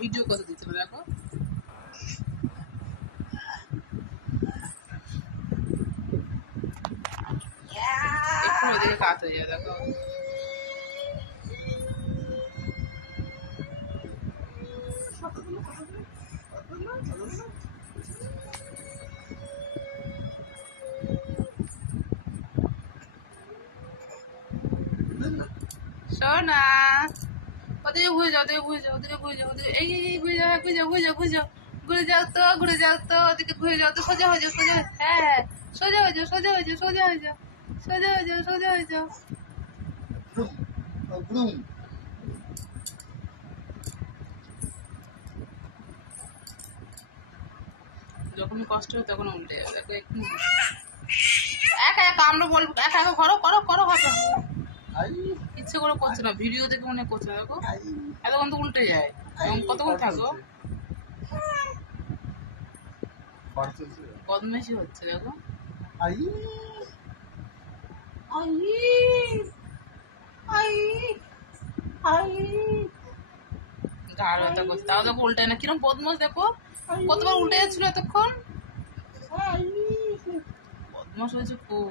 video করতে দিচ্ছিল দেখো একটু ওদিকে কাজ হয়ে যাবে দেখো সোনা ওদিকে ঘুরে যাও ওদিকে ঘুরে যাও এই ঘুরে যাও ঘুরে যাও তো ওদিকে ঘুরে যাও তো সোজা হয়ে যাও হ্যাঁ সোজা হয়ে যাও যখন কষ্ট হয় তখন উল্টে যাবে দেখো একটু একা আমরা বলবো একা করো হবে ইচ্ছে করে করছে না ভিডিও দেখে মনে করছে না দেখো এতক্ষণ তো উল্টে যায় এবং কতক্ষণ থাকো বদমাইশি হচ্ছে দেখো গাড় ব্যথা করছে তাও দেখো উল্টায় না কিরম বদমাস দেখো কতবার উল্টে যাচ্ছিল এতক্ষণ বদমাস হয়েছে খুব